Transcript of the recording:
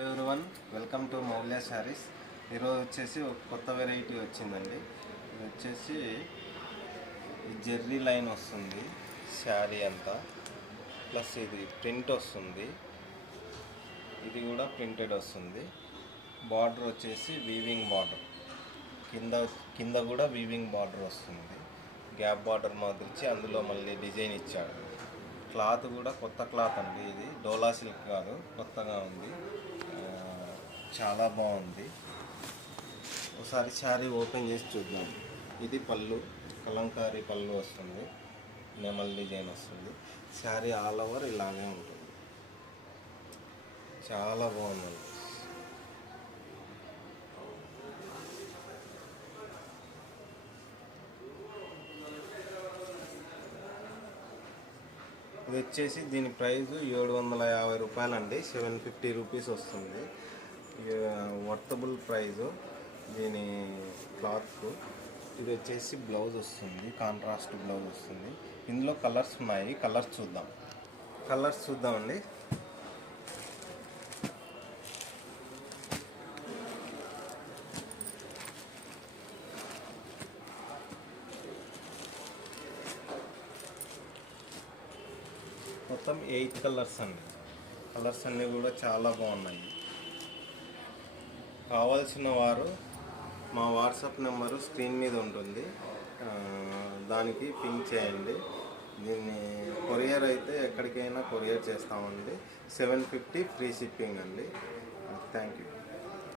Everyone, welcome to Moulya saris. ఈరోజు వచ్చేసి ఒక కొత్త వెరైటీ వచ్చిందండి. ఇది వచ్చేసి జెర్రీ లైన్ వస్తుంది శారీ అంతా, ప్లస్ ఇది ప్రింట్ వస్తుంది, ఇది కూడా ప్రింటెడ్ వస్తుంది. బార్డర్ వచ్చేసి వీవింగ్ బార్డర్, కింద కూడా వీవింగ్ బార్డర్ వస్తుంది. గ్యాప్ బార్డర్ మాదిరిచి అందులో మళ్ళీ డిజైన్ ఇచ్చాడు. క్లాత్ కూడా కొత్త క్లాత్ అండి, ఇది డోలా సిల్క్ కాదు, కొత్తగా ఉంది, చాలా బాగుంది. ఒకసారి శారీ ఓపెన్ చేసి చూద్దాం. ఇది పళ్ళు, కలంకారీ పళ్ళు వస్తుంది, నెమల్ డిజైన్ వస్తుంది. శారీ ఆల్ ఓవర్ ఇలాగే ఉంటుంది, చాలా బాగుంది. ఇది వచ్చేసి దీని ప్రైస్ 750 రూపాయలండి, 750 రూపీస్ వస్తుంది. వర్తబుల్ ప్రైజు దీని క్లాత్కు. ఇది వచ్చేసి బ్లౌజ్ వస్తుంది, కాంట్రాస్ట్ బ్లౌజ్ వస్తుంది. ఇందులో కలర్స్ ఉన్నాయి, కలర్స్ చూద్దామండి. మొత్తం 8 కలర్స్ అండి. కలర్స్ అన్నీ కూడా చాలా బాగున్నాయి. కావాల్సిన వారు మా వాట్సాప్ నెంబరు స్క్రీన్ మీద ఉంటుంది, దానికి పింక్ చేయండి. దీన్ని కొరియర్ అయితే ఎక్కడికైనా కొరియర్ చేస్తామండి. 750 ఫ్రీ షిప్పింగ్ అండి. Thank you.